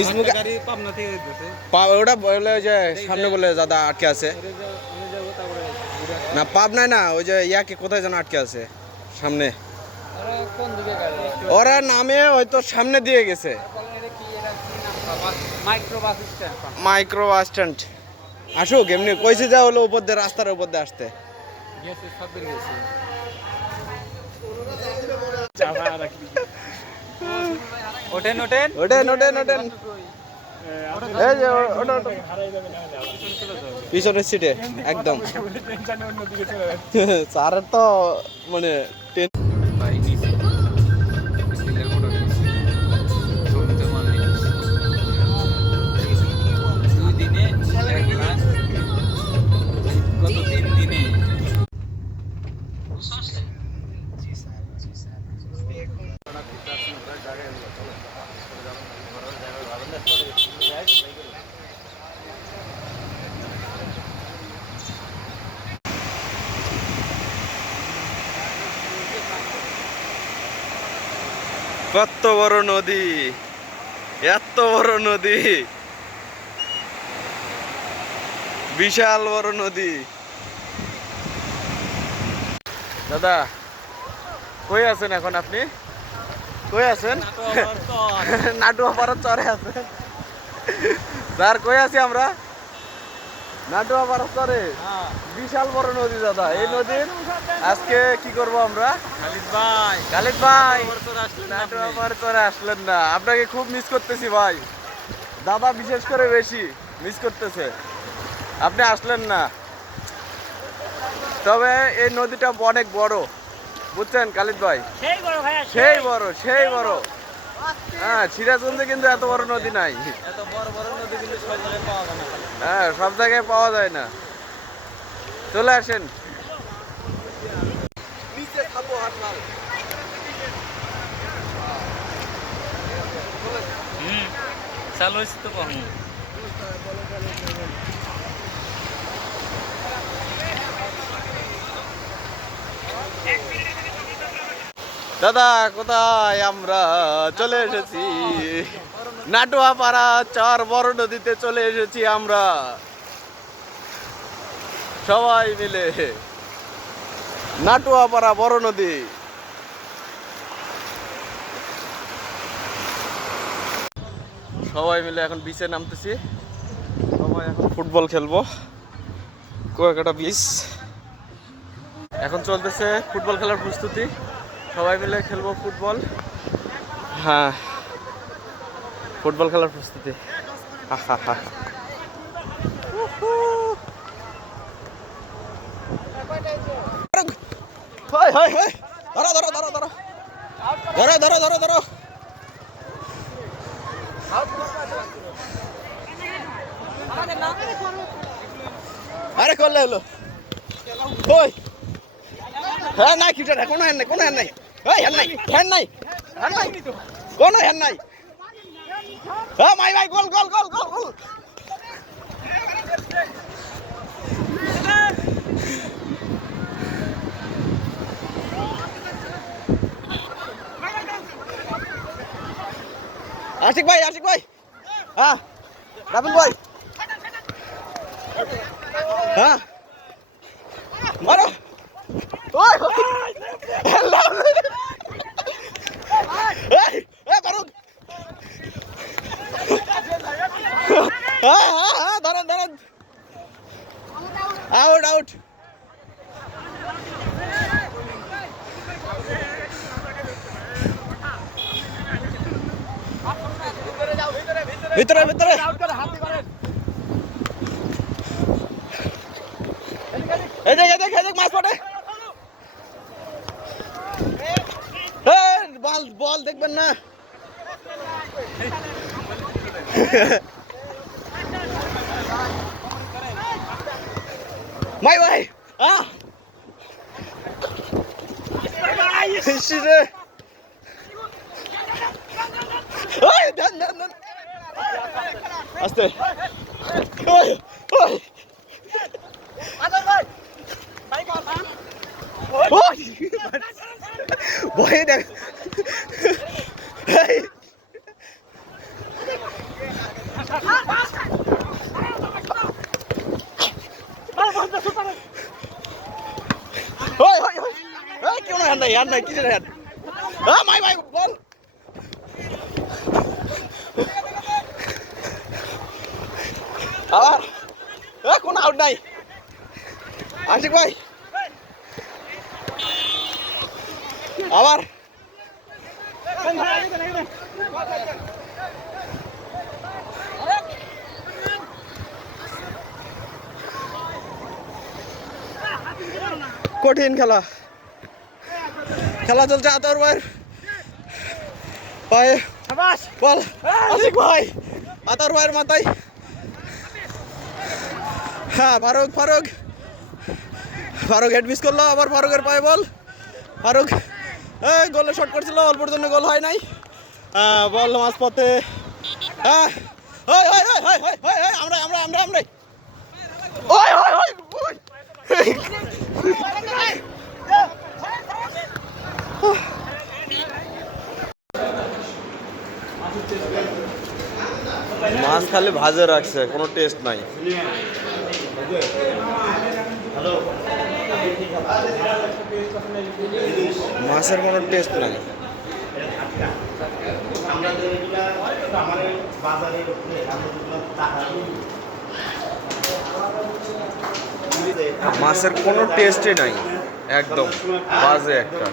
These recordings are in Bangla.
নিজমুখে ওটা বলে যে সামনে বলে দাদা আটকে আছে না পাবনায় না ওই যে ইয়াকে কোথায় যেন আটকে আছে সামনে ওরা নামে হয়তো সামনে দিয়ে গেছে মাইক্রো বাস স্ট্যান্ড আসুক এমনি কইছে যা হলো উপর দিয়ে রাস্তার উপর দিয়ে আসতে ওঠেন ওঠেন ওঠেন ওঠেন ওঠেন এই যে পিছনের সিটে একদম স্যারের তো মানে কত বড় নদী এত বড় নদী বিশাল বড় নদী দাদা কই আছেন এখন আপনি কই আছেন নাটুয়া পাড়ার চরে আছেন স্যার কই আছি আমরা নাটুয়া পাড়ার চরে বিশাল বড় নদী দাদা এই নদীর আজকে কি করব আমরা খালিদ ভাই নাটুয়া পাড়ার চরে আসলেন না আপনাকে খুব মিস করতেছি ভাই দাদা বিশেষ করে বেশি মিস করতেছে আপনি আসলেন না তবে এই নদীটা অনেক বড় বুঝছেন খালিদ ভাই সেই বড় হ্যাঁ সিরাজগঞ্জে কিন্তু এত বড় নদী নাই হ্যাঁ সব জায়গায় পাওয়া যায় না চলে আসেন দাদা কোথায় আমরা চলে এসেছি নাটুয়া পাড়া চার বড় নদীতে চলে এসেছি আমরা সবাই মিলে নাটুয়া পাড়া বড় নদী সবাই মিলে এখন বিচে নামতেছি সবাই এখন ফুটবল খেলবো কুয়াকাটা বিচ এখন চলতেছে ফুটবল খেলার প্রস্তুতি সবাই মিলে খেলবো ফুটবল হ্যাঁ ফুটবল খেলার প্রস্তুতি ধরো ধরো ধরো ধরো ধরো ধরো ধরো ধরো আরে করলে হলো ওই হ্যাঁ নাই কিটার কোনো হ্যান নাই কোনো হ্যান নাই ওই হ্যান নাই হ্যান নাই হ্যান নাই কোনো হ্যান নাই হ্যাঁ মাই ভাই গোল গোল গোল গোল গোল আশিক ভাই হ্যাঁ রাবিল ভাই হ্যাঁ মারো ওই এই বারুদ হ্যাঁ ধরেন ধরেন আউট আউট ভিতরে ভিতরে এই দেখ মাছ পড়ে বল বল দেখবেন না মাই ভাই আস্তে ভয়ে দেখ আর নাই কিসের হ্যান্ড মাই ভাই বল আবার কোন আউট নাই আশিক ভাই আবার কঠিন খেলা খেলা চলছে আতর ভাইয়ের পায়ে বল আশিক ভাই আতর ভাইয়ের মাথায় হ্যাঁ ফারুক ফারুক ফারুক হেড মিস করলো আবার ফারুকের পায়ে বল ফারুক এই গোলে শট করছিল অল্পর জন্য গোল হয় নাই বল মাঝ পথে হ্যাঁ আমরা আমরা আমরা আমরা ওই ওই ওই মাছ খালি ভাজে রাখছে কোনো টেস্ট নাই মাছের কোনো টেস্ট নাই মাছের কোনো টেস্টই নাই একদম বাজে একটা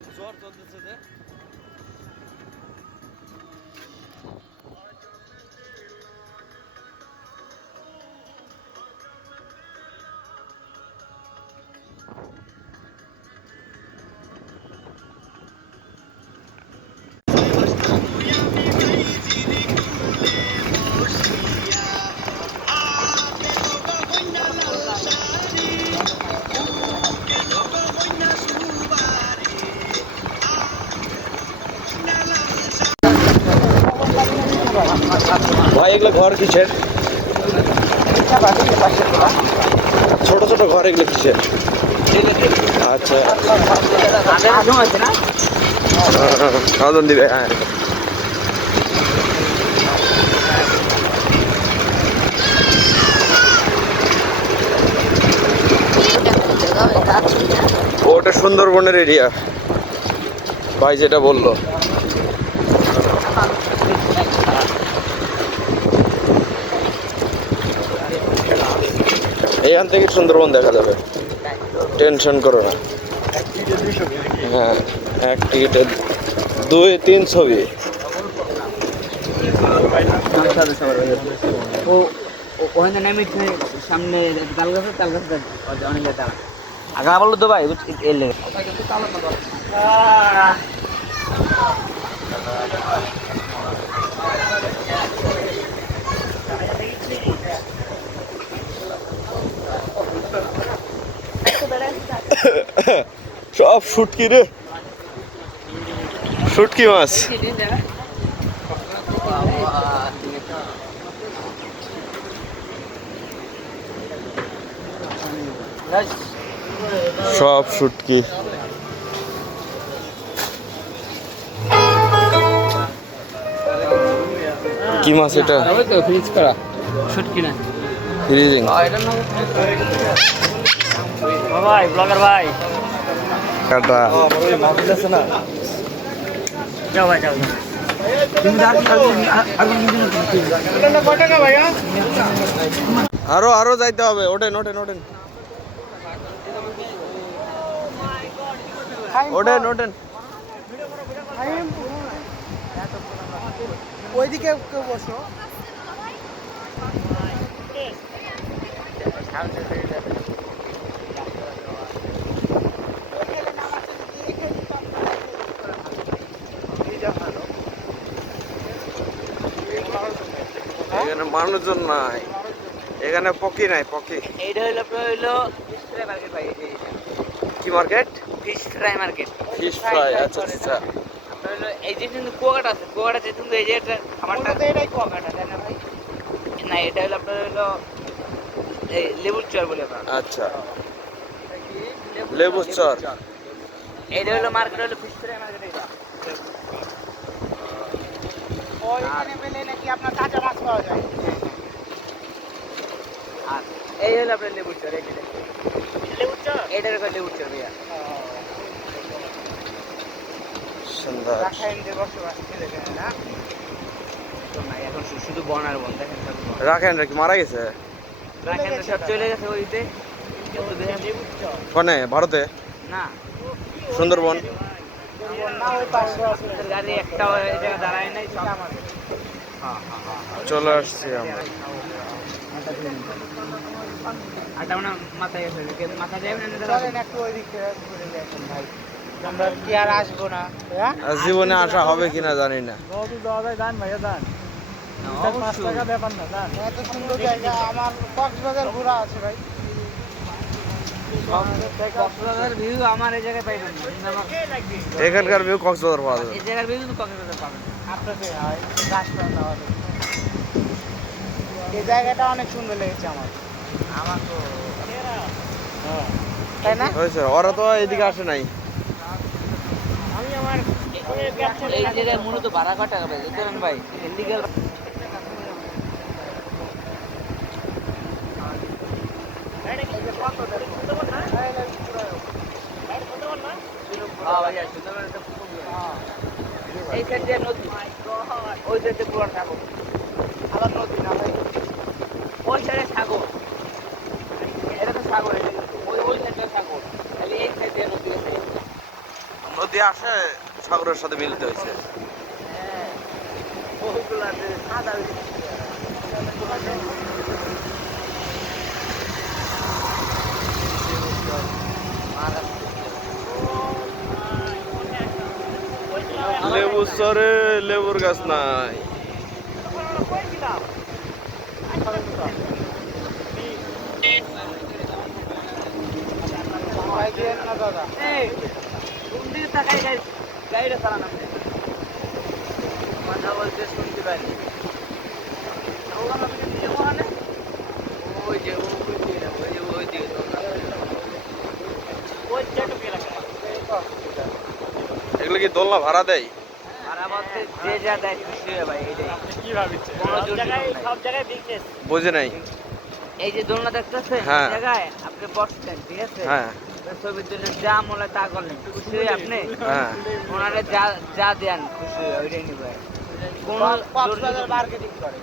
জ্বর চলতেছে যে ভাই এগুলো ঘর কিসের ছোট ছোট ঘর এগুলো কিসের আচ্ছা আদন দিবে হ্যাঁ ওটা সুন্দরবনের এরিয়া ভাই যেটা বললো এখান থেকে সুন্দরবন দেখা যাবে টেনশন করো না হ্যাঁ এক টিকিটে 2-3 ছবি ওখানে নেমে সামনে তাল গাছ অনেক দাঁড়া আগা বললো তো ভাই এলে সব শুটকি রে শুটকি মাছ সব শুটকি কি মাছ এটা ফ্রিজ করা শুটকি না ফ্রিজিং ভাই ব্লগার ভাই কাটা না যাও ভাই যাও আরো আরো যাইতে হবে ওঠেন ওঠেন ওঠেন ওঠেন ওঠেন ওইদিকে কেউ বসো এখানে মানুষজন নাই, এখানে পকি নাই, পকি। এইটা হলো আপনার হলো ফিশ ফ্রাই মার্কেট ভাই। কি market? Fish fry market. Fish fry, আচ্ছা আচ্ছা। আপনার হলো এই যে কিন্তু কুয়াকাটা আছে, কুয়াকাটা যে কিন্তু এই যে একটা খাবারটা এটাই কুয়াকাটা তাই না ভাই? না এটা হলো আপনার হলো এই লেবুর চর বলে আপনার। আচ্ছা, লেবুর চর। এইটা হলো মার্কেট হলো ফিশ ফ্রাই মার্কেট এটা। ওইখানে পেলে নাকি আপনার তাজা মাছ পাওয়া যায়। আর এই হলো আপনার লেবুর চর, এই যে লেবুর চর, এটার হলো লেবুর চর ভাইয়া। সুন্দর। রাখাইনদের বসবাস ছিল এখানে না? তো না, এখন শুধু বন আর বন, দেখেন সব বন। রাখেন কি মারা গেছে? রাখাইনরা সব চলে গেছে ওইতে। কোনে? ভারতে? না, সুন্দরবন। না ওই পাশে আছে গাড়ি একটা এই জায়গায় দাঁড়ায় নাই সব আমাদের। চলে আসছি আমরা। আটা মানে মাথায় গেছে, মাথা যাবে না চলেন একটু ওই দিকে ঘুরে দেখেন ভাই। আমরা কি আর আসবো না? আর জীবনে আসা হবে কিনা জানি না। নদী যাওয়া যায়, দান ভাইয়া দান। 5 টাকা ব্যাপার না, দান। এত সুন্দর জায়গা, আমার কক্সবাজার ঘোরা আছে ভাই। কক্সবাজার ভিউ আমার এই জায়গায় পাইবেন না। এখানকার ভিউ কক্সবাজার পাওয়া যাবে। এই জায়গার ভিউ কিন্তু কক্সবাজার পাবেন। আপনাকে হয় গাছপালা হবে। এই জায়গাটা অনেক সুন্দর লেগেছে আমার। আমার তো তাই না? হয়েছে, ওরা তো এদিকে আসে নাই। আমি আমার এই জায়গায় মূলত ভাড়া কত টাকা পাই জানেন ভাই? ইলিগাল এই সাইডে নদী, ওই সাইডে পুরো সাগর। আবার নদী না ভাই, ওই সাইডে সাগর। এটা তো সাগর, ওই সাইডে সাগর, খালি এই সাইডে নদী আছে। নদী আসে সাগরের সাথে মিলিত হয়েছে। বহুগুলো আছে সাদা। লেবুর চরে লেবুর গাছ নাই। গাড়িটা চালান আপনি, কথা বলতে শুনতে পারি। ওই যে ওই যে এগুলো কি দোলনা ভাড়া দেয়? ভাড়া বলতে যে যা দেয় খুশি হয় ভাই, এটাই। কি ভাবিছে? সব জায়গায় বিজনেস। বুঝে নাই। এই যে দোলনা দেখতেছেন, হ্যাঁ। এই জায়গায় আপনি বসছেন, ঠিক আছে? হ্যাঁ ছবির জন্য যা মনে তা করলেন, খুশি হয়ে আপনি হ্যাঁ। ওনারে যা যা দেন খুশি হয়ে ওইটাই নিবে। কোনো মার্কেটিং করে,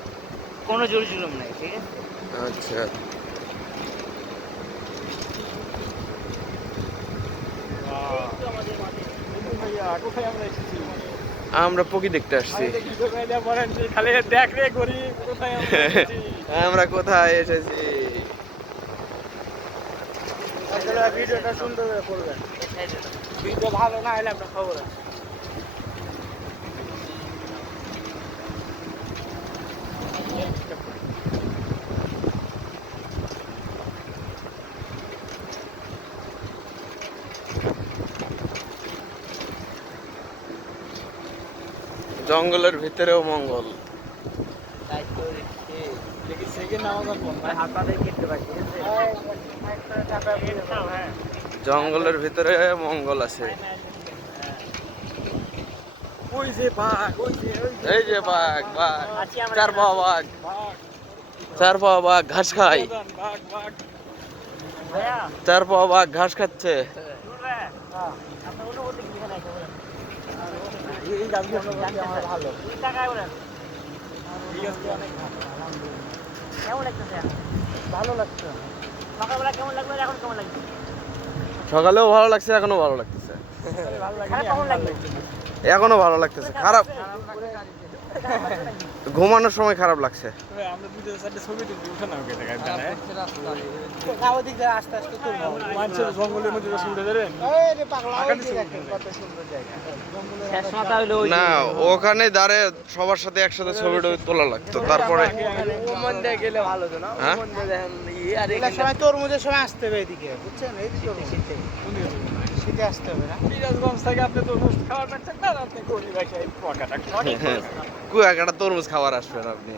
কোনো জোর জুলুম নাই, ঠিক আছে? আচ্ছা, ভাইয়া কোথায় আমরা এসেছি? আমরা পকি দেখতে আসছি। বলেন যে খালি দেখ রে করি, কোথায় আমরা এসেছি? আমরা কোথায় এসেছি? আসলে ভিডিওটা সুন্দর করে করবেন। ভিডিও ভালো না হলে আপনার খবর আছে। জঙ্গলের ভিতরেও মঙ্গল। তাই তো দেখছি। দেখি সেকেন্ড আমাদের ফোন ভাই হাত পা দিয়ে কিনতে পারি, ঠিক আছে? হ্যাঁ। জঙ্গলের ভিতরে মঙ্গল আছে। ওই যে বাঘ, ওই যে এই যে বাঘ, বাঘ, আছি আমরা। চার পাওয়া বাঘ, বাঘ, চার পাওয়া বাঘ ঘাস খায়। বাঘ, বাঘ। ভাইয়া, চার পাওয়া বাঘ ঘাস খাচ্ছে। শুনবে? আপনার অনুভূতি কি এখানে এসে বলেন? এই গাছগুলো আমার ভালো। কি টাকায় বলেন? এই গাছগুলো অনেক ভালো, আলহামদুলিল্লাহ। কেমন লাগতেছে এখন? ভালো লাগছে। সকালবেলা কেমন লাগবে আর এখন কেমন লাগছে? সকালেও ভালো লাগছে, এখনো ভালো লাগতেছে। ভালো লাগে। খারাপ কেমন লাগবে? এখনো ভালো লাগতেছে। খারাপ ঘুমানোর সময় খারাপ লাগছে। আমরা দুটো চারটে ছবি তুলতে উঠে না ওকে দেখায় জানে ওদিক দিয়ে আস্তে আস্তে তুলবো। মানুষের জঙ্গলের মধ্যে বসে উঠে ধরেন রে পাগলা, ওই যে দেখেন কত সুন্দর জায়গা। শেষ মাথা হইলো ওই না ওখানে দাঁড়ে সবার সাথে একসাথে ছবি টবি তোলা লাগতো, তারপরে ওমন দিয়ে গেলে ভালো তো না? হ্যাঁ? ওমন দিয়ে দেখেন আর এগুলা সময় তরমুজের সময় আসতে হবে এদিকে, বুঝছেন? এই যে তরমুজ। শীতে আসতে হবে না? সিরাজগঞ্জ থেকে আপনি তো খাবার পাচ্ছেন না, আপনি গরিব এসে কুয়াকাটা কুয়াকাটা তরমুজ খাবার আসবেন আপনি।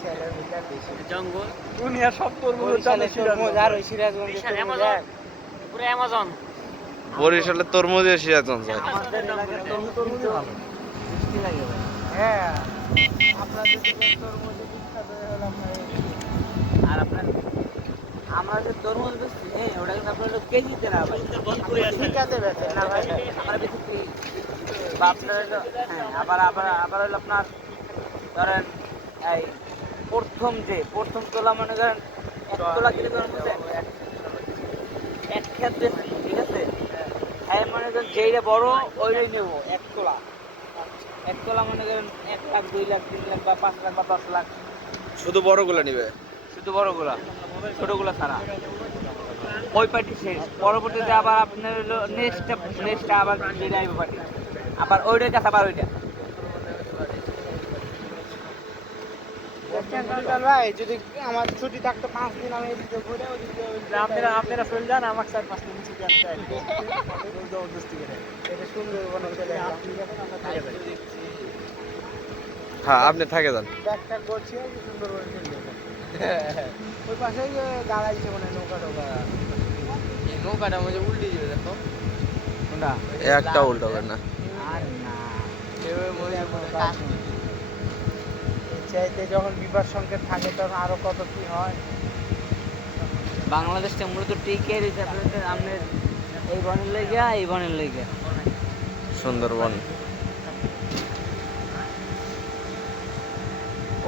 ছেলের ভিতর বেশি। জঙ্গল দুনিয়ার সব তরমুজ বরিশালের তরমুজ আর ওই সিরাজগঞ্জের তরমুজ এক। পুরো অ্যামাজন। বরিশালের তরমুজে সিরাজগঞ্জ হয়। আমাদের এলাকার তরমুজই ভালো। মিষ্টি লাগে ভাই। হ্যাঁ, আপনাদের দিকে তরমুজে বিখ্যাত হলো আপনার এই। আর আপনার আমরা যে তরমুজ বেচছি, হ্যাঁ, ওটা কিন্তু আপনার হলো কেজিতে না ভাই। ঠিকাতে বেচেন না ভাই? আমরা বেশি বা আপনার হলো, হ্যাঁ, আবার হলো আপনার ধরেন এই প্রথম তোলা মনে করেন 1 তোলা কিলো তরমুজে এক ক্ষেত বেচছি, ঠিক আছে? হ্যাঁ, মনে করেন যেইটা বড় ওইটাই নেবো 1 তোলা। 1 তোলা মনে করেন 1 লাখ 2 লাখ 3 লাখ বা 5 লাখ বা 10 লাখ, শুধু বড়গুলো নিবে। শুধু বড়গুলা, ছোটগুলা ছাড়া। ওই পার্টি শেষ, পরবর্তীতে আবার আপনার হলো নেক্সট আবার যেটা আইব পার্টি, আবার ওইটার কাছে আবার ওইটা। দেখছেন সুলতান ভাই, যদি আমার ছুটি থাকতো 5 দিন আমি এদিকে ঘুরে ওদিকে আপনারা চলে যান, আমাকে 4-5 দিন ছুটি আসতে জবরদস্তি করে এটা সুন্দরবনে চলে গেলাম। হ্যাঁ আপনি থাকে যান। ব্যাগটা করছি আর কি সুন্দরবনে চলে গেলাম। ওই পাশে যে দাঁড়াইছে মানে নৌকা টোকা। নৌকাটা মধ্যে উল্টে যাবে, দেখো কোনটা একটা উল্টো হবে না। আর না এর চাইতে যখন বিপদ সংকেত থাকে তখন আরো কত কি হয়। বাংলাদেশটা মূলত টিকে রয়েছে আপনাদের আপনার এই বনের লেগে সুন্দরবন।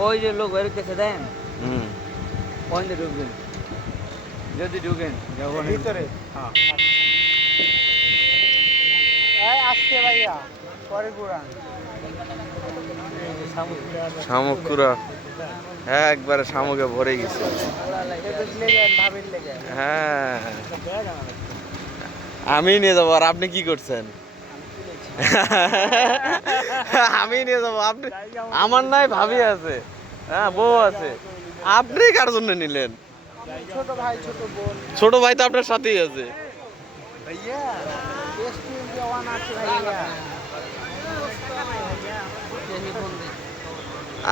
ওই যে লোক বেরোতেছে দেন, হুম। ওই যে ঢুকবেন, যদি ঢুকেন যখন ভিতরে হ্যাঁ। এই আসছে ভাইয়া, পরে ঘুরান। শামুকুরা হ্যাঁ একবারে শামুকে ভরে গেছে। ভাবির লেগে হ্যাঁ আমি নিয়ে যাবো। আর আপনি কি করছেন? আমি নিয়ে যাবো। আপনি আমার নাই ভাবি আছে, হ্যাঁ বউ আছে, আপনি কার জন্য নিলেন? ছোট ভাই ছোট বোন ছোট ভাই তো আপনার সাথেই আছে। ভাইয়া, রেস্টুরেন্ট ওয়ান আছে ভাইয়া।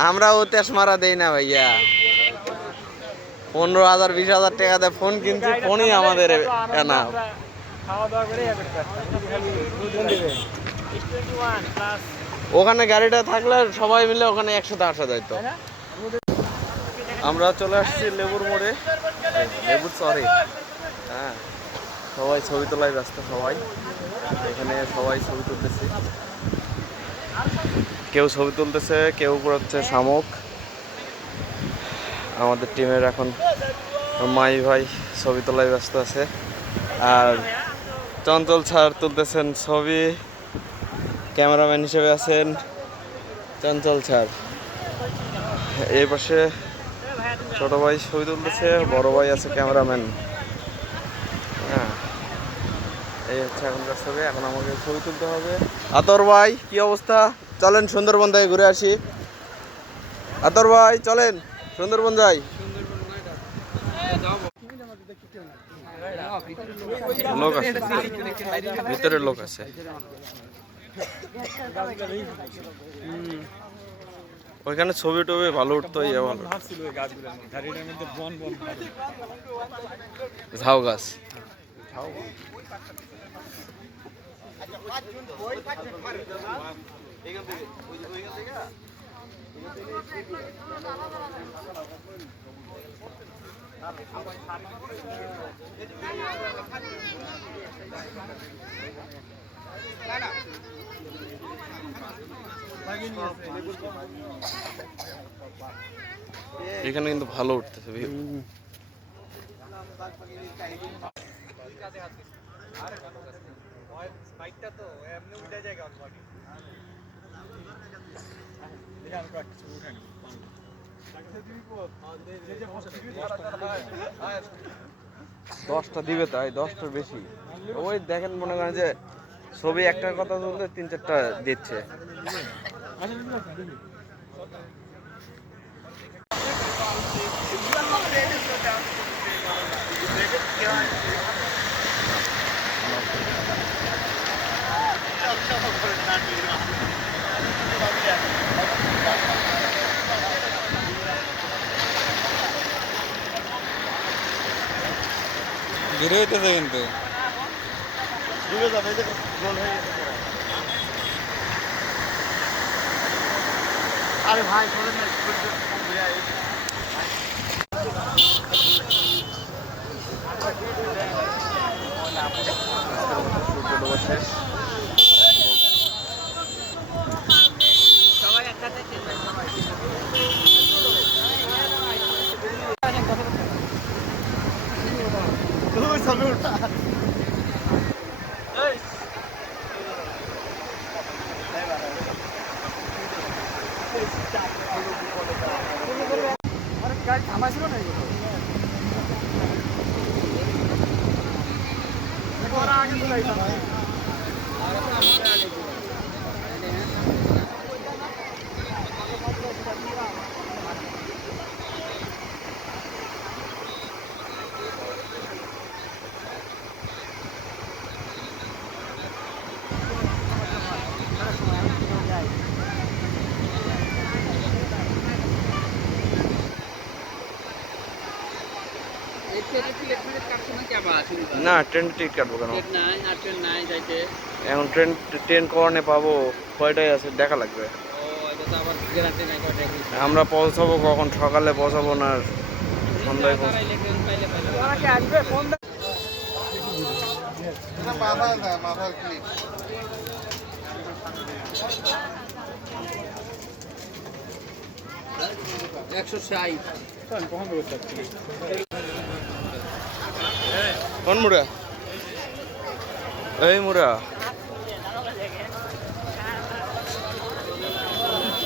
আমরা ও তেস মারা দেই না ভাইয়া। 15,000 20,000 টাকা দিয়ে ফোন কিনছি, ফোনই আমাদের না। খাওয়া দাওয়া করে ওখানে গাড়িটা থাকলে সবাই মিলে ওখানে একসাথে আসা যাইতো। আমরা চলে আসছি লেবুর মোড়ে, লেবুর চরে। হ্যাঁ সবাই ছবি তোলায় ব্যস্ত, সবাই এখানে সবাই ছবি তুলতেছে। কেউ ছবি তুলতেছে, কেউ করছে শামুক। আমাদের টিমের এখন মাই ভাই ছবি তোলায় ব্যস্ত আছে, আর চঞ্চল স্যার তুলতেছেন ছবি, ক্যামেরাম্যান হিসেবে আছেন চঞ্চল স্যার। এই পাশে ছোট ভাই ছবি তুলতেছে, বড় ভাই আছে ক্যামেরাম্যান। হ্যাঁ এই হচ্ছে এখনকার ছবি। এখন আমাকে ছবি তুলতে হবে। আতর ভাই কি অবস্থা? চলেন সুন্দরবন থেকে ঘুরে আসি। আতর ভাই চলেন সুন্দরবন যাই। লোক আছে, ভিতরে লোক আছে। ওইখানে ছবি টবি ভালো উঠতো, ইয়ে ভালো ভাবছিল ওই গাছগুলোর মধ্যে, আর এটার মধ্যে বন ঝাউ গাছ। এখানে কিন্তু ভালো উঠতেছে view। দশটা দিবে তাই 10টার বেশি ওই দেখেন মনে করেন যে ছবি একটার কথা বলতে 3-4টা দিচ্ছে দূরে হইতেছে কিন্তু ডুবে যাবে এই যে গোল হয়ে গেছে আরে ভাই চলেন না শেষ সবাই একসাথে খেলবে সবাই গাড়ি থামা ছিল না আগে চলে না ট্রেন টিকিট কাটবো কেন নাই যাইতে এখন ট্রেন কনে পাবো কয়টাই আছে দেখা লাগবে ও এটা তো আবার গ্যারান্টি নাই কয়টা আমরা পৌঁছাবো কখন সকালে পৌঁছাবো না সন্ধ্যায় পৌঁছাবো পাইলে ট্রেন পাইলে আসবে ফোন কোন মুড়া এই মুড়া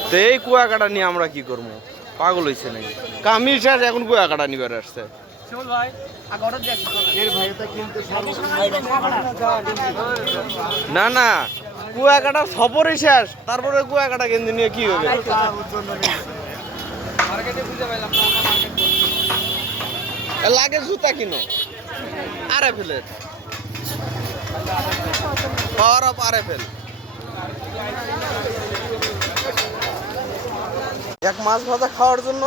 তো এই কুয়াকাটা নিয়ে আমরা কি করবো পাগল হয়েছে নাকি কামিল শেষ এখন কুয়াকাটা নিবার আসছে না না কুয়াকাটা সফরই শেষ তারপরে কুয়াকাটা কেন্দ্র নিয়ে কি হবে লাগে জুতা কিনো আরএফএল পাওয়ার অফ আরএফএল এক মাছ ভাজা খাওয়ার জন্য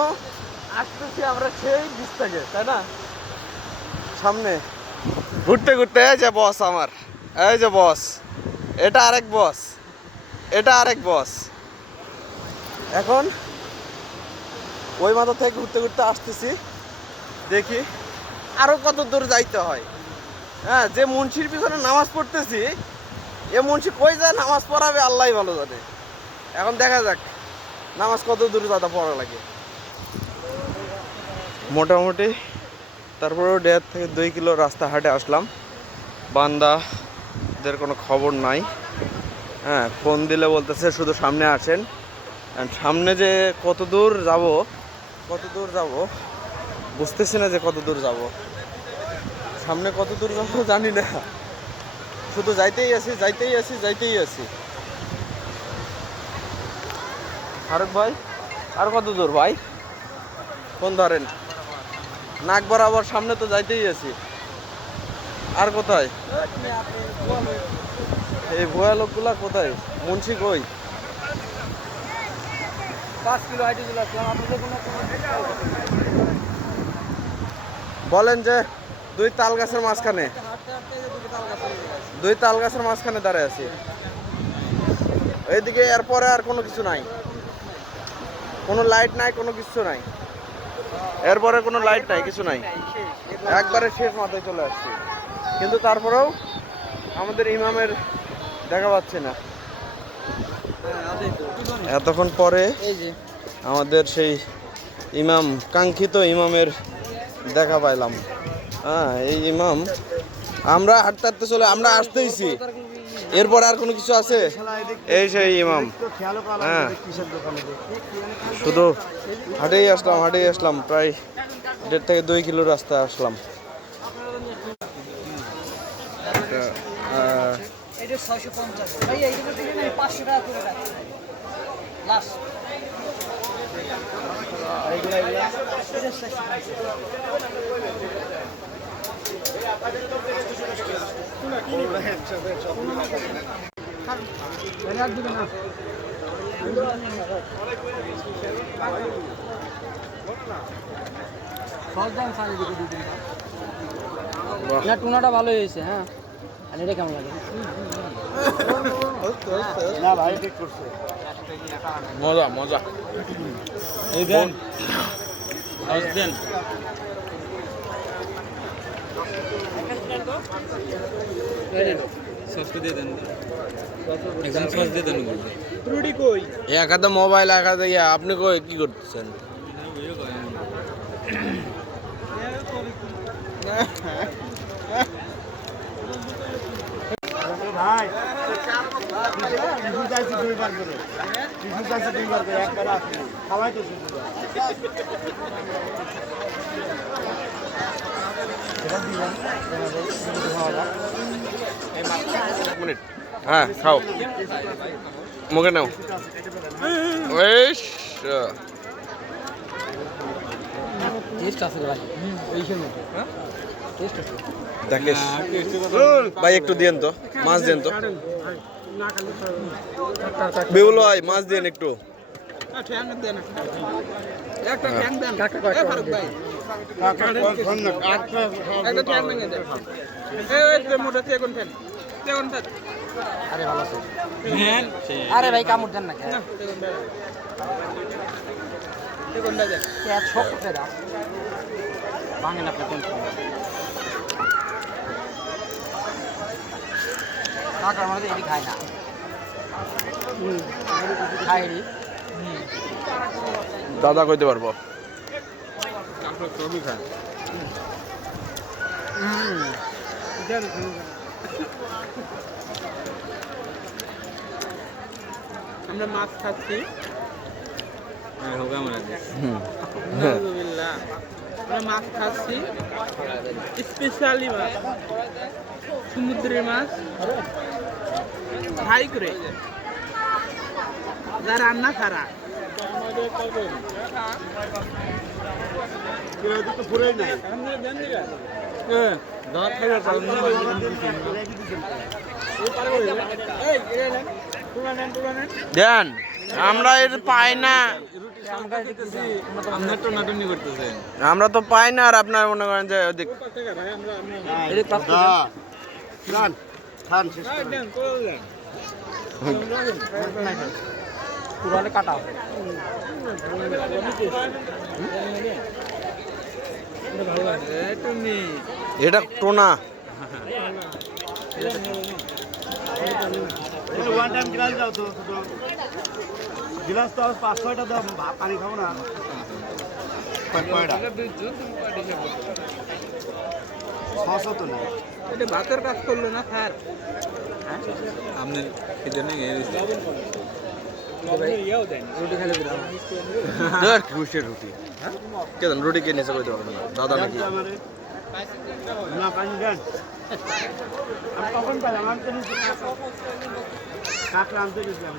আসতেছি আমরা সেই বিচ থেকে তাই না সামনে ঘুরতে ঘুরতে এই যে বস আমার এই যে বস এটা আরেক বস এটা আরেক বস এখন ওই মাথা থেকে ঘুরতে ঘুরতে আসতেছি দেখি আরো কত দূর যাইতে হয় হ্যাঁ যে মুন্সির পিছনে নামাজ পড়তেছি এ মুন্সি কই যায় নামাজ পড়াবে আল্লাহ ভালো জানে এখন দেখা যাক নামাজ কত দূর যাতা পড়া লাগে মোটামুটি তারপরেও 1.5 থেকে 2 কিলো রাস্তা হাঁটে আসলাম বান্দাদের কোনো খবর নাই হ্যাঁ ফোন দিলে বলতেছে শুধু সামনে আসেন সামনে যে কত দূর যাব বুঝতেছি না যে কত দূর যাব সামনে কত দূর যাবো জানি না শুধু যাইতেই আছি ফারুক ভাই আর কত দূর ভাই ফোন ধরেন নাক বরাবর সামনে তো যাইতেই আছি আর কোথায় এই ভুয়া লোকগুলা কোথায় মুন্সি কই 5 কিলো হাইটে চলে আসলাম আপনাদের কোনো বলেন যে দুই তাল গাছের মাঝখানে দাঁড়ায় আছি এইদিকে এরপরে আর কোনো কিছু নাই কোনো লাইট নাই কোনো কিছু নাই এরপরে কোনো লাইট নাই কিছু নাই একবারে শেষ মাথায় চলে আসছি কিন্তু তারপরেও আমাদের ইমামের দেখা পাচ্ছে না এতক্ষণ পরে আমাদের সেই ইমাম কাঙ্ক্ষিত ইমামের দেখা পাইলাম হ্যাঁ এই ইমাম আমরা হাঁটতে চলে আমরা আসতেইছি এরপর আর কোনো কিছু আছে? এই সেই ইমাম। হ্যাঁ শুধু হাটেই আসলাম প্রায় 1.5 থেকে 2 কিলো রাস্তা আসলাম। এটা 650 ভাই এইটা বলতে গেলে 500 টাকা করে রাখছি লাস্ট এইগুলা এটা 650 না টুনাটা ভালোই হয়েছে হ্যাঁ আর এটা কেমন লাগে না ভাই ঠিক করছে মজা মজা। এই দেন সস দেন সসটা দিয়ে দেন একজন সস দিয়ে দেন রুডি কই এক হাতে মোবাইল এক হাতে ইয়া, আপনি কই কি করতেছেন? ভাই কিছু চাইছি 2 বার করে কিছু চাইছি 2 বার করে একবার আসলে খাওয়াই তো শুধু এক মিনিট। হ্যাঁ খাও, মুখে নাও। বেশ টেস্ট আছে ভাই এই সময় টেস্ট আছে দেখিস ভাই, একটু দিয়েন তো, মাছ দেন তো। বেউল ভাই মাছ দেন একটু। আরে ভালো আছে আরে ভাই কামড় দেন না কেন ছোট ফেরা ভাঙেন আপনি কোন কাকার মধ্যে এটি খায় না খায় এটি দাদা কইতে পারবো। আমরা মাছ খাচ্ছি আমরা মাছ খাচ্ছি স্পেশালি মাছ সমুদ্রের মাছ ফ্রাই করে যা রান্না ছাড়া দেন, আমরা এটা পাই না, আমরা তো পাই না। আর আপনার মনে করেন যে ওদিক পুরালে কাটা হবে এটা টোনা। গিলাস তো 5-6টা দাও, পানি খাবো না। ছশো তো না, এটা ভাতের কাজ করলো না স্যার। আপনার এটা নেই রুটি খেলে দিলাম রুটি কে দেন? রুটি কে নিচে কইতে পারবেন না দাদা নাকি? না পানি দেন। আমি কখন পেলাম? আমি তো কাঁকড়া আনতে গেছিলাম।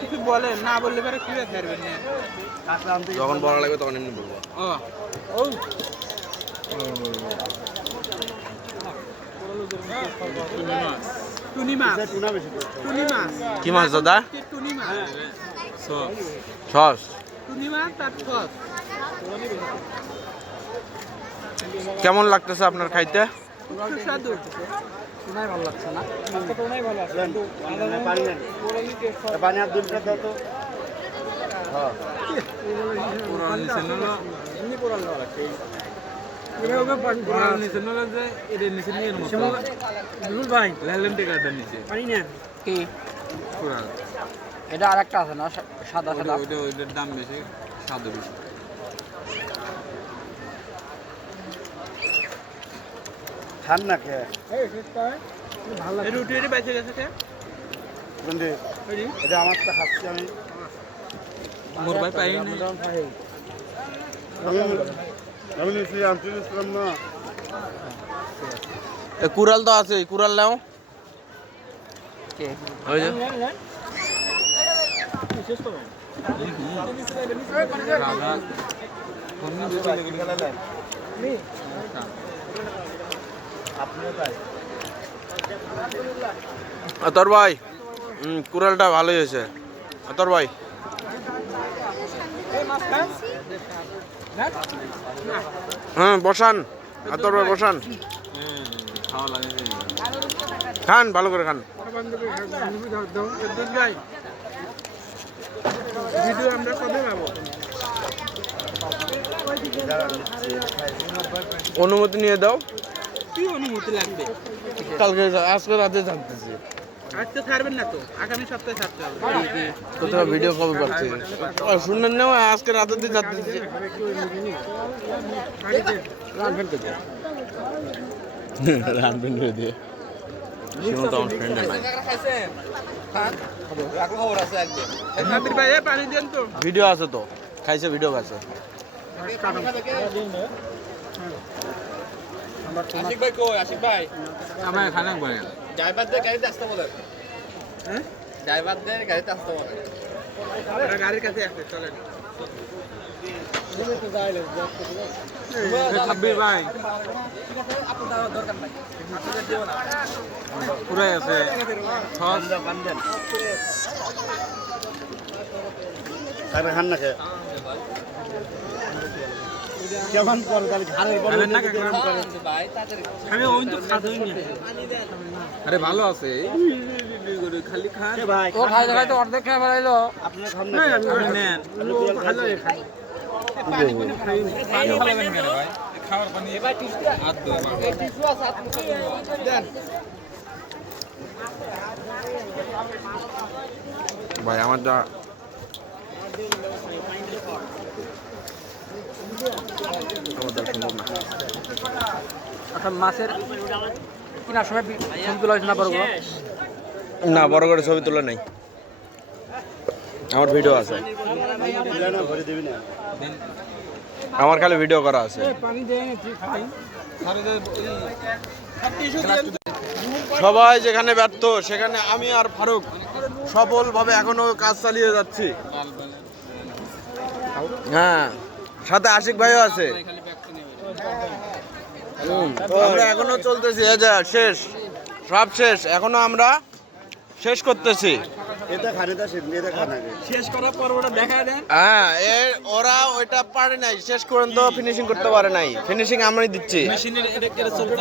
কিছু বলেন না, বললে পরে কি ফেরবেন না। কাঁকড়া আনতে যখন বলা লাগবে তখন এমনি বলবো। ও টুনি মাছ, টুনি মাছ। কি মাছ দাদা? টুনি মাছ, সস। টুনি মাছ তার সস। কেমন লাগতেছে আপনার খাইতে? সুস্বাদু। শোনাই ভালো লাগছে না পানি আর 2 লিটার দাও তো। কি এটা আরেকটা আছে না সাদা সাদা ওইটার দাম বেশি, স্বাদ বেশি। খান না কে ভালো লাগে রুটি রুটি বেঁচে গেছে কে বন্ধু এটা আমারটা খাচ্ছি আমি মোর ভাই পাই না আমি আমি নিচ্ছি আনতে নিচ্ছিলাম না কুড়াল তো আছে কুড়াল নাও ওই যে তোর ভাই কুড়ালটা ভালোই হয়েছে তোর ভাই হ্যাঁ বসান তোর ভাই বসান খান ভালো করে খান ভিডিও আমরা কবে পাবো অনুমতি নিয়ে দাও কি অনুমতি লাগবে কালকে আজকে রাতে জানতেছি আজকে ছাড়বেন না তো আগামী সপ্তাহে ছাড়তে হবে কোথাও ভিডিও কল করছে শুনলেন না আজকে রাতে দিয়ে জানতেছি রানবেন কোথায় রানবেন দিয়ে সীমন্ত আমার ফ্রেন্ডের নাই সাবির ভাই পানি দেন তো ভিডিও আছে তো খাইছে ভিডিও আছে আশিক ভাই কই আশিক ভাই আমার খানা বলেন ড্রাইভারদের গাড়িতে আসতে বলেন হ্যাঁ ড্রাইভারদের গাড়িতে আসতে বলেন ওরা গাড়ির কাছে আসতে চলেন সাব্বির ভাই পুরাই আছে তাহলে খান না খেয়ে কেমন করে তাহলে ঘাড়ের বড় আমি ওই তো খাদই নি আরে ভালো আছে খালি খান ভাই ও খাইতে খাইতে অর্ধেক খেয়ে ফেলাইলো আপনারা খান না না আপনি নেন ভালো খাই পানি কোনো খাইনি পানি খাবেন কেন ভাই খাওয়ার পানি এবার টিস্যু হাত ধো এই টিস্যু আছে হাত দেন ভাই আমার যা আমাদের সম্ভব না আচ্ছা মাছের কিনার সময় ছবি তোলা হয়েছে না পারবো না বড় করে ছবি তোলা নেই আমার ভিডিও আছে না ভরে দিবি না আমার খালি ভিডিও করা আছে পানি দেয় না ঠিক খাই সবাই যেখানে ব্যর্থ সেখানে আমি আর ফারুক সফলভাবে এখনো কাজ চালিয়ে যাচ্ছি হ্যাঁ সাথে আশিক ভাইও আছে আমরা এখনো চলতেছি এই যে শেষ সব শেষ এখনো আমরা শেষ করতেছি এটা খান এটা এটা খান আগে শেষ করার পর ওটা দেখা দেন হ্যাঁ ওরা ওইটা পারে নাই শেষ পর্যন্ত ফিনিশিং করতে পারে নাই ফিনিশিং আমরাই দিচ্ছি মেশিনের এটা কেটে চলতে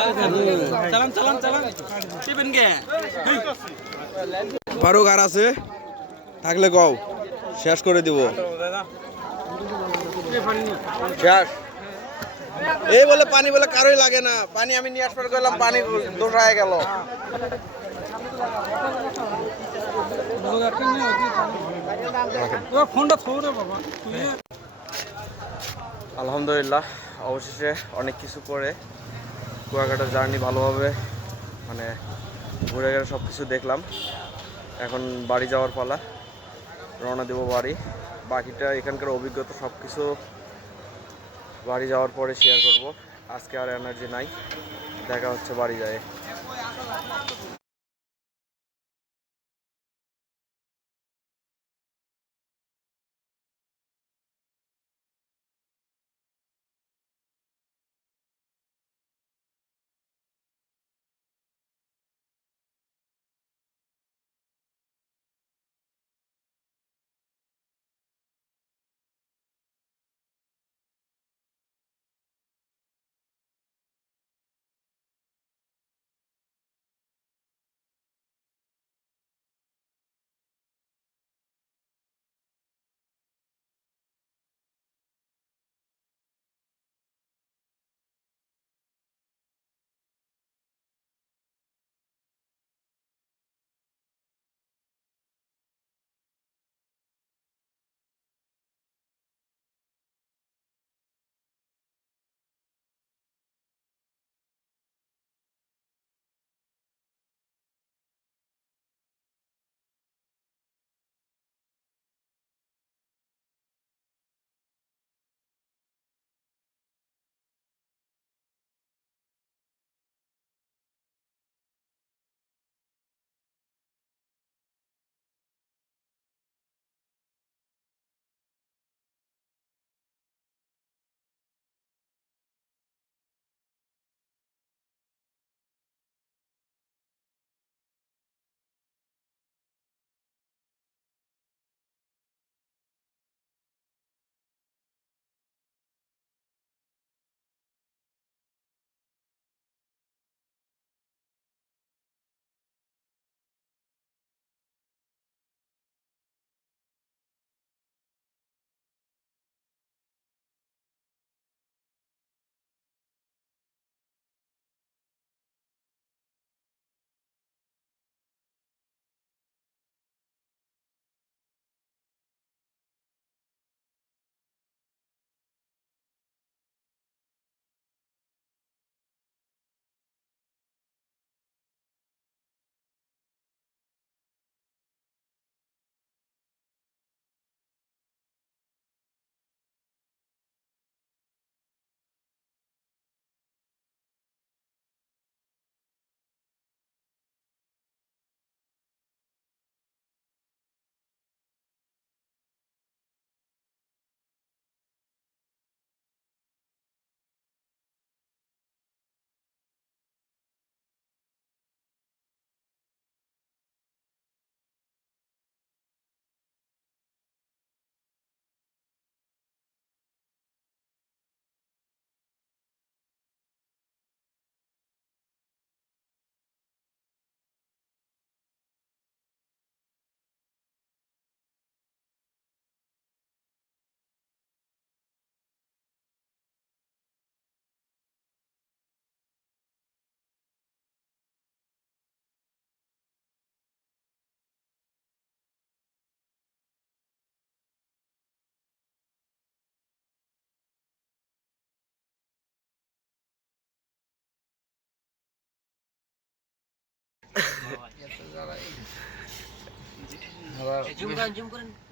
চালান চালান চালান টিপেন কে ফারুক আর আছে থাকলে কও শেষ করে দিব শেষ এই বলে পানি বলে কারোই লাগে না পানি আমি নিয়ে আসবার করলাম পানি দোষায় গেল ফোনটা থোড়ে বাবা আলহামদুলিল্লাহ অবশেষে অনেক কিছু করে কুয়াকাটার জার্নি ভালোভাবে মানে ঘুরে ঘুরে সব কিছু দেখলাম এখন বাড়ি যাওয়ার পালা রওনা দেবো বাড়ি বাকিটা এখানকার অভিজ্ঞতা সব কিছু বাড়ি যাওয়ার পরে শেয়ার করব আজকে আর এনার্জি নাই দেখা হচ্ছে বাড়ি যায়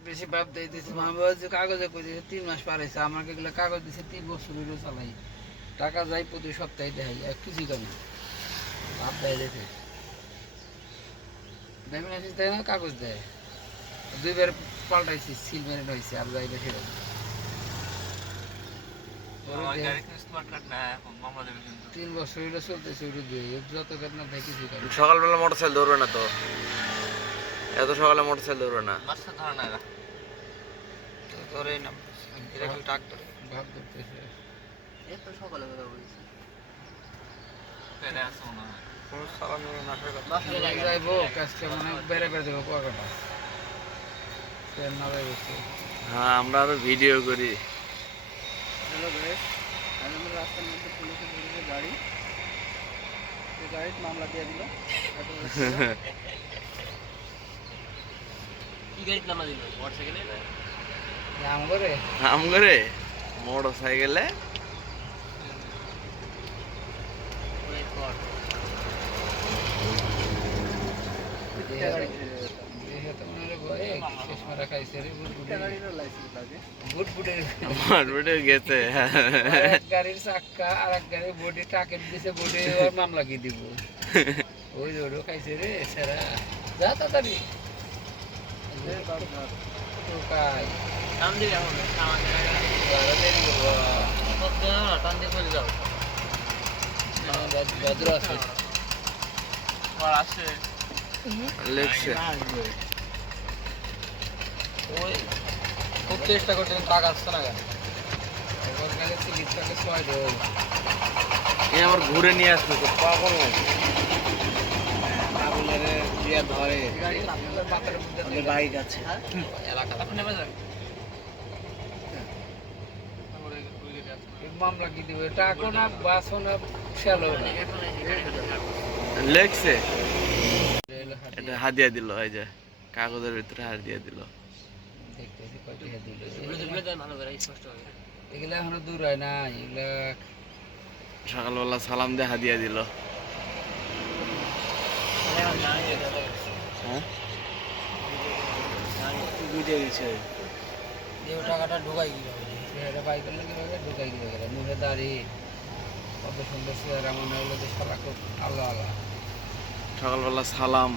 বেশি ভাব দিয়ে দিয়েছে আমি বলছি কাগজে করে 3 মাস পার হয়েছে আমাকে এগুলো কাগজ দিছে 3 বছর হইলো চালাই টাকা যাই প্রতি সপ্তাহে দেয় এক কিছু কমে ভাব দেয় দেখে ড্রাইভিং লাইসেন্স দেয় না কাগজ দেয় 2 বার পাল্টাইছি সিল মেরে হয়েছে আর যাই বেশি রকম 3 বছর হইলো চলতেছে ওইটা দিয়ে যত বেতন দেয় কিছু কমে সকালবেলা মোটরসাইকেল ধরবে না তো, এত সকালে মোটরসাইকেল ধরবে না। ভাব করতেছে যাইবো কাজটা মানে বেড়ে বেড়ে দেবো কুয়াকাটা ট্রেন না বেরোচ্ছে হ্যাঁ আমরা তো ভিডিও করি। রাস্তার মধ্যে পুলিশে ধরেছে গাড়ি, গাড়ির মামলা দিয়ে দিল। আম করে আম করে মোটরসাইকেলে মারপিটে গেছে। গাড়ির চাক্কা আর এক গাড়ির বডি টাকেট দিছে বডি নাম লাগিয়ে দিব ওই রোডও খাইছে রে সেরা যা তাড়াতাড়ি টোকাই ভদ্র আছে লেগছে ওই খুব চেষ্টা করছে টাকা আসছে না কেন একবার গেলে সিলিপটাকে 6 রোল এই আমার ঘুরে নিয়ে আসলো তো পাগল নাকি? আগুনের দিয়া ধরে গাড়ি বাতার মধ্যে বাইক আছে এলাকা মামলা কি দিবে টাকা না বাসও না শ্যালো না লেগছে, এটা হাদিয়া দিল, এই যে কাগজের ভিতরে হাদিয়া দিল। দেখতেছি কয়টা দিল এগুলা এখনো দূর হয় না এগুলা সকালবেলা সালাম দিয়ে হাদিয়া দিল। হ্যাঁ বুঝে গেছে এই টাকাটা ঢুকাই গেল এটা বাই করলে কিভাবে ঢুকাই গেল মুখে দাড়ি কত সুন্দর চেয়ার এমন হলো যে সারা খুব আল্লাহ আল্লাহ সকালবেলা সালাম